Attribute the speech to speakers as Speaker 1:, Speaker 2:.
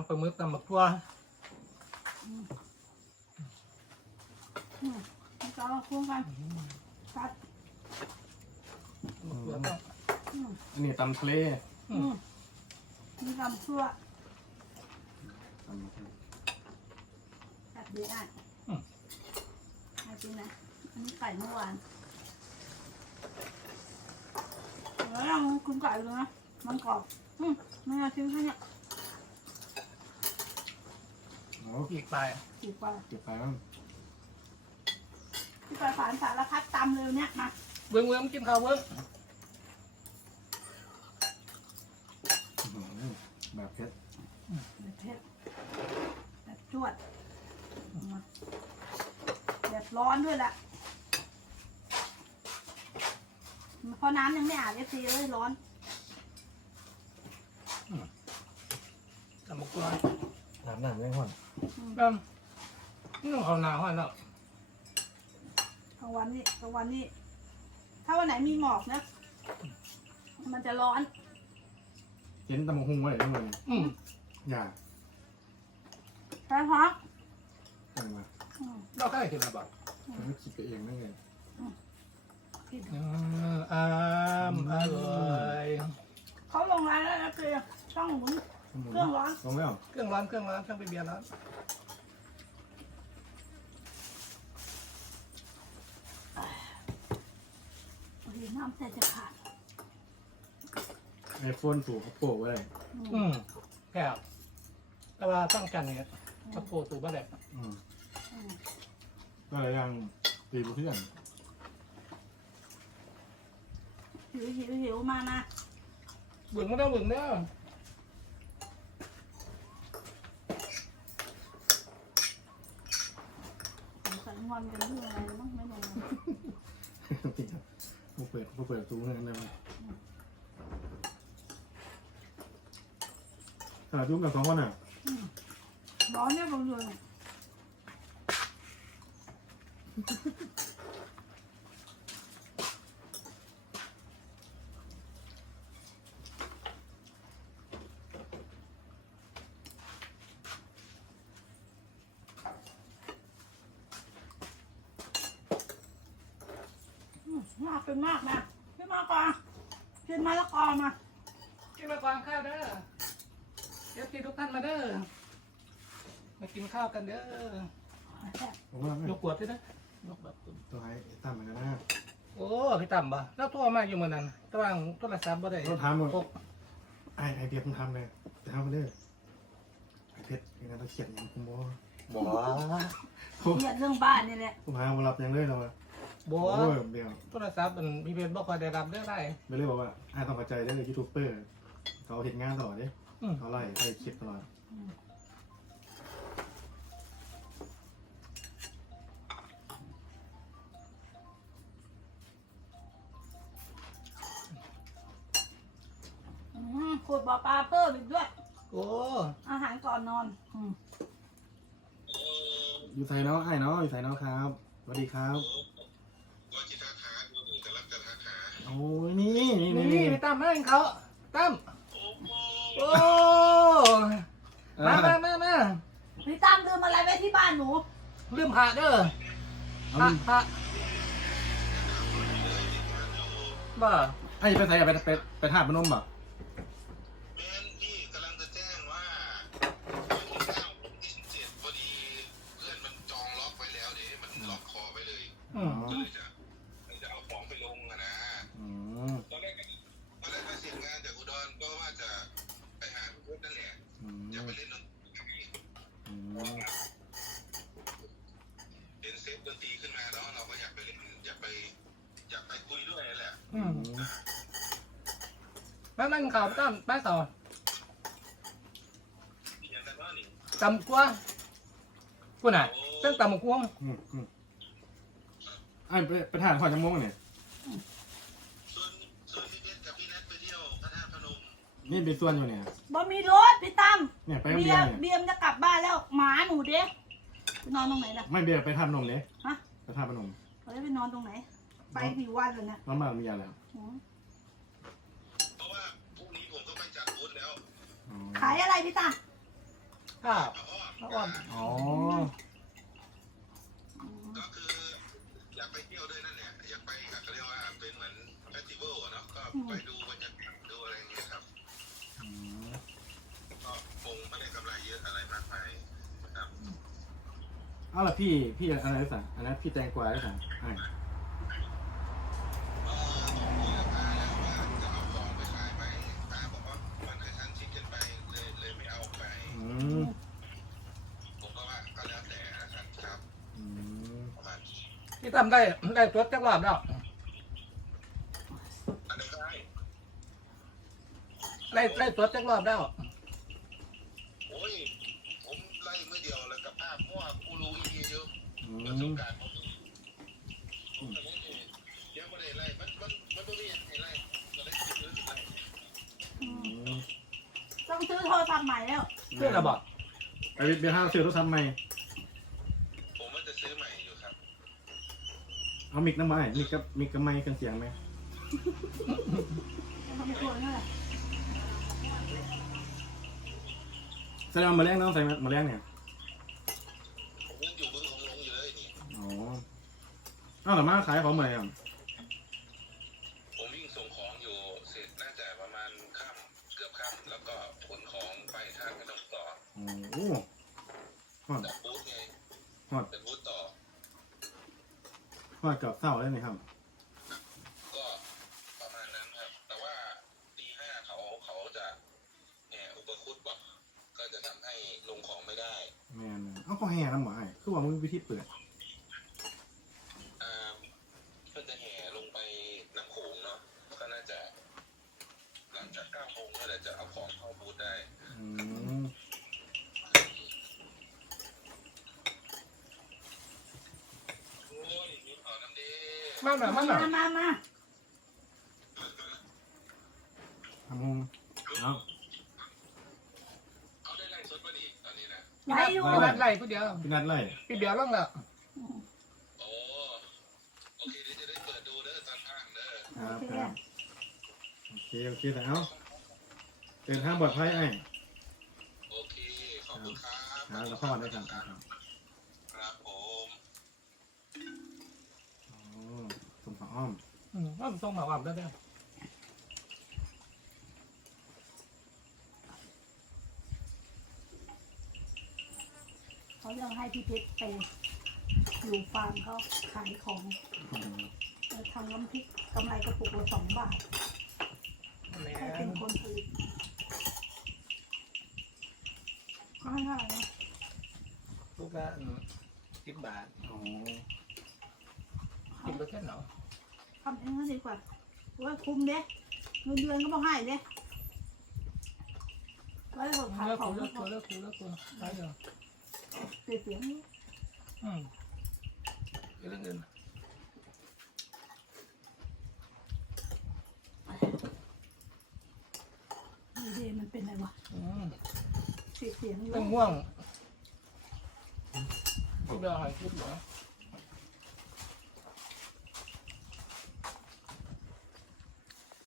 Speaker 1: ำปลาหมึกตำบักทั่ว
Speaker 2: อืมมันจะเอาคู่กันชัด
Speaker 1: ตำบักทั่วต้อง
Speaker 2: อืม
Speaker 3: อันนี้ตำทะเล
Speaker 2: อืมมีลำชั่ว
Speaker 3: ตำทะเล
Speaker 2: แบบดีอะไอ้จริงนะ อันนี้ไก่เมื่อวานแล้วยังคุณไก่เลยนะมันกรอบอืมไม่น่าทิ้งให้เนี่ย
Speaker 3: โอ้
Speaker 1: อีกไป
Speaker 2: จีบกว่า
Speaker 3: เก็บไปบ้าง
Speaker 2: ที่ไปฝานสารพัดตำเลยเนี่ยมา
Speaker 1: เบิ้งเบิ้งกินข้าวเบิ้ง
Speaker 3: อื้อหือแบบเพชร
Speaker 2: แบบเผ็ดแบบจวดมาแบบร้อนด้วยแหละเพราะน้ำยังไม่อาบเอฟซีเลยร้อน
Speaker 1: ตำบักทั่ว
Speaker 3: น้ำหนักไม่ห่อน
Speaker 1: ก็นี่ต้องเอาหนาห้อยแล้ว
Speaker 2: กลางวันนี่กลางวันนี่ถ้าวันไหนมีหมอกนะ มันจะร้อน
Speaker 3: เห็นตำมะฮุงไว้ทั้งหมด
Speaker 1: อืม
Speaker 3: อย่า
Speaker 2: ใช่ฮะ
Speaker 3: จังมา
Speaker 2: อืม
Speaker 1: เราก็ได้กินอะไรบ้าง
Speaker 3: ผมไม่คิดไปเองนั่นไง
Speaker 2: ผิด
Speaker 1: อืมอามอร่อย
Speaker 2: เขาลงร้านแล้วนะคือช่องหมุน เครื่องร้อน
Speaker 3: ลงไม่ออก
Speaker 1: เครื่องร้อนเครื่องร้อนเครื่องไปเบียร์ร้อน
Speaker 2: โอ้ยน้ำใจจะขาด
Speaker 3: ไอโฟนถูกเขาโปะไว้
Speaker 2: อื
Speaker 1: อื
Speaker 2: ม
Speaker 1: มแก้วแต่ว่าต้องกันเนี่ยตะโพตูบ้าแหละ
Speaker 3: อืม
Speaker 2: อืม
Speaker 3: ก็เลยยังตีบุเพื่อน
Speaker 2: หิวหิวหิวมานะ
Speaker 1: เบิ่งไม่ได้เบิ่งเด้อ
Speaker 2: สงสัยง อนกันที่องอะไรมั้งไม่ลงมา
Speaker 3: มาเปิดมาเปิดประตูนั่นได้ไหมขนายุ่งกับสองคนอะ
Speaker 2: ร้อนเนี่ยบางเดือนากเป็นมากนะพี่มากกว่ากินมะละกอมา
Speaker 1: กินมาก่อนข้าวเด้อเดี๋ยวทีทุกท่านมาเด้อมากินข้าวกันเด้อ
Speaker 3: ผมว่าไม่
Speaker 1: ยกขวดด้วยนะยกแบบ
Speaker 3: ตัวไอ้ตั้มเหมือนกันนะ
Speaker 1: โอ้พี่ต่ำบ่แล้วโทั่วมาอยู่เมื่อนั้นตารางโทรศัพท์บ่ได้
Speaker 3: ต้องถามหมด
Speaker 1: พก
Speaker 3: ไอไอเดียผมทำเลยจะทำมาเด้อไอเพชรยังไงต้องเขียนยังผมบอก
Speaker 1: บ่
Speaker 3: ผม
Speaker 2: เครียดเรื่องบ้านนี่แหละ
Speaker 3: ผมหามารับยังเลยเราอะ
Speaker 1: บ่
Speaker 3: โอ้ยเดียว
Speaker 1: โทรศัพท์มันพี่เพชรบ่ค่อยได้รับเด้อได้
Speaker 3: ไม่เลยบอกว่าไอต้องเข้าใจได้เลยยูทูบเบอร์เขาเห็นงานตลอดดิ
Speaker 1: อืม
Speaker 3: เขาไล่ไล่คลิปตลอด
Speaker 2: อืมขวดบ่อปลาเพิ่มอีกด้วย
Speaker 1: โอ้
Speaker 2: อาหารก่อนนอนอืม
Speaker 3: อยู่ไทยเนาะไอเนาะอยู่ไทยเนาะครับสวัสดีครับ
Speaker 4: ว่าจิตอาคาดูแต่รับจัตอาคา
Speaker 3: โอ้ยนี่นี่
Speaker 1: นี่
Speaker 3: นี่
Speaker 1: พี่ตั้มมาให้เขาตั้ม
Speaker 4: โอ้โห
Speaker 1: โอ้
Speaker 3: เอ
Speaker 1: มา
Speaker 3: อ
Speaker 1: มามามา
Speaker 2: พี่ตั้มลืมอะไรไว้ที่บ้านหนู
Speaker 1: ลืมพระเด้อ
Speaker 3: เอา
Speaker 1: พระพระบ่
Speaker 3: ไอไปไทยอะไปไปไปท่าพนมบ่
Speaker 4: แมนพี่กำลังจะแจ้งว่าวันที่เก้าวันที่สิบเจ็ดพอดีเพื่อนมันจองล็อกไว้แล้วเดี๋ยวมันล็อกคอไปเลย
Speaker 1: อืม
Speaker 4: ก็เลยจะจะเอาของไปลงอะนะ
Speaker 3: อืม
Speaker 4: ตอนแรกก็ตอนแรกก็เสร็จงานจากอุดรก็ว่าจะไปหาเพื่อนนั่นแหละ
Speaker 3: อืม
Speaker 4: อยากไปเล่นดนตรี
Speaker 3: อืม
Speaker 4: เล่นเซฟดนตรีขึ้นมาแล้วเราก็อยากไปเล่นอยาก ไปอยากไปคุยด้วยนั่นแหละ
Speaker 1: อื
Speaker 3: อื
Speaker 1: ม
Speaker 3: ม
Speaker 1: แม่นั่งข่าวตั้มไปต่อ
Speaker 4: มีอย่างนั้นว่านี่
Speaker 1: ตำกัวกูน่ะเส้นตำกัว
Speaker 3: อืมอืมไอไปไปท่าขอจังมงเนี่ย
Speaker 4: ส่วนส่วนพี่เพชรกับพี่นัทไปเที่ยวพระธาตุพนม
Speaker 3: นี่เป็นส่วนอยู่เนี่ย
Speaker 2: บ่มีรถพี่ตั้ม
Speaker 3: เนี่ยไป
Speaker 2: เบี
Speaker 3: เบี
Speaker 2: ย
Speaker 3: ย
Speaker 2: ร์
Speaker 3: ร์เนี่ย
Speaker 2: เบียร์มันจะกลับบ้านแล้วหมาหนูเด้ไปนอนตรงไหนล่ะ
Speaker 3: ไม่เบียร์ไปท่าพนมเนี่ย
Speaker 2: ฮะ
Speaker 3: ไปท่าพนม
Speaker 2: เราจะไปนอนตรงไหน ไปกี่วันเลยเนี่ย
Speaker 3: แล้วมามีอะไรแล้ว
Speaker 2: อืม
Speaker 4: เพราะว่าพรุ่งนี้ผมก็ไปจัดบูธแล้ว
Speaker 3: อ๋อ
Speaker 2: ขายอะไรพี่ตั้ม
Speaker 1: ข้าว
Speaker 4: พระอ้อม
Speaker 1: พระอ้อม
Speaker 3: อ๋อ
Speaker 4: ก็คืออยากไปเที่ยวด้วยนั่นแหละอยากไปก็เรียกว่าเป็นเหมือนเฟสติวัลอะเนาะก็ไปดูบรรยากาศดูอะไรอย่างเงี้ยครับ
Speaker 3: อืม
Speaker 4: ก็คงไม่ได้กำไรเยอะอะไรมากมายนะครับ
Speaker 3: เอาล่ะพี่พี่อะไรสั่งอันนั้นพี่แตงกวาสั่งอ่า
Speaker 4: เอ่อผมคุยกับตาแล้วว่าจะเอาของไปขายไหมตาบอกว่ามันกระชั้นชิดเกินไปเลยเลยไม่เอาไป
Speaker 3: อืม
Speaker 4: ผมก็ว่าก็แล้วแต่นะครับครับ
Speaker 3: อืม
Speaker 4: ประมาณนี้
Speaker 1: ที่ทำได้ได้ตัวจักรอบแล้ว
Speaker 4: อันนี้ก็ได้
Speaker 1: ได้ได้ตัวจักรอบแล้ว
Speaker 4: โอ้ยผมไล่มือเดียวแล้ว กับภาพมั่วกูรู้อีกเยอะ
Speaker 3: อื
Speaker 4: ประสบ
Speaker 3: ม
Speaker 4: การณ์ผมผมก็เลยเดี๋ยวไม่ได้ไล่มันมันมันไม่ได้ให้ไล่ก็เลยซื้อสิไล่
Speaker 2: อื
Speaker 3: อื
Speaker 2: ม
Speaker 3: ม
Speaker 2: ต้องซื้อโทรศัพท์ใหม่แล้ว
Speaker 1: เพื่อนระบอก
Speaker 3: ไปเบียร์ห้าซื้อรถทำใหม่
Speaker 4: ผมว่าจะซื้อใหม่อยู่ครับ
Speaker 3: เอามิกน้ำไม้มิกกับมิกกับไม้กันเสียงไหม
Speaker 2: ทำไม่ควรนั่นแหละ
Speaker 3: แสดงว่ามาแรงน้องใส่มาแรงเนี่ย
Speaker 4: ผมยังอยู่บึงของหลงอยู่เลยนี่
Speaker 3: อ๋อ อ้าวแต่มาขายของใหม่อะ
Speaker 4: ผมวิ่งส่งของอยู่เสร็จน่าจะประมาณค่ำเกือบค่ำแล้วก็ขนของไปข้างกระนงต่อ
Speaker 3: โอ้โหฮอด
Speaker 4: จากบูธไง
Speaker 3: ฮอด
Speaker 4: เป็นบูธต่อ
Speaker 3: ฮอดกับเศร้าเลยนี่ครับ
Speaker 4: ก็ประมาณนั้นครับ แต่ว่าตีห้าเขาเขาจะแห่อุปคุตบอกก็จะทำให้ลงของไม่ได้
Speaker 3: แม่นเอ้าก็แห่น้ำหมาให้คือว่ามันมีวิธีเปิด
Speaker 4: อ่าเพื่อจะแห่ลงไปน้ำโขงเนาะก็น่าจะ หลังจากเก้าโมงก็จะเอาของเข้าบูธได้
Speaker 3: อืม
Speaker 4: โอ้ยมีเผาน้ำดี
Speaker 1: มาหน่อยมาหน่อย
Speaker 2: มามามา
Speaker 3: ทำฮงเอา
Speaker 4: เอาได้ไล่สดมาดิตอนนี้นะ
Speaker 2: ไว้อยู่
Speaker 1: พี่นัดไล่ผู้เดียว
Speaker 3: พี่นัดไล่
Speaker 1: พี่เดียวล่องแล้ว
Speaker 4: โอ้โอเคเดี๋ยวจะได้เปิดดูเด้อตอนข้างเด้อ
Speaker 3: ครับครับโอเคโอเคแต่เอาเดินทางปลอดภัยไอ้
Speaker 4: โอเคขอบคุณครับ
Speaker 3: ครับแล้วเข้ามาได้ครับครับ
Speaker 4: ครับ
Speaker 3: อ้อม
Speaker 1: อืมว่ามันส่งมาว่าได้ได้
Speaker 2: เขาจะให้พี่เพชรไปอยู่ฟาร์มเขาขายของ
Speaker 3: อืม
Speaker 2: เออทำน้ำพริกกำไรกระปุกละสองบาท
Speaker 1: แหม
Speaker 2: ให้เป็นคนผลิตก็ให้เท่าไหร่นะ
Speaker 1: ลูกละสิบบาท
Speaker 3: อ๋อ
Speaker 1: กินเปอร์เซ็นต์เหรอ
Speaker 2: ทำเองก็ดีกว่าว่าคุ้มเด้เงินเดือนก็บอกให้เด้ไว้ให้คนขาย
Speaker 1: เลิก
Speaker 2: ของ
Speaker 1: กู
Speaker 2: แล้
Speaker 1: เลิ
Speaker 2: ว
Speaker 1: กกูเลิกกูเลิกกูได้เดี๋ยว
Speaker 2: เสียเสียง
Speaker 1: อืมเรื่องอื่น
Speaker 2: ดีเดมันเป็นอะไรวะ
Speaker 1: อืม
Speaker 2: เสียเสียงอยู่
Speaker 1: เรื่องง่วงพูดเรื่องอะไรพูดเหรอ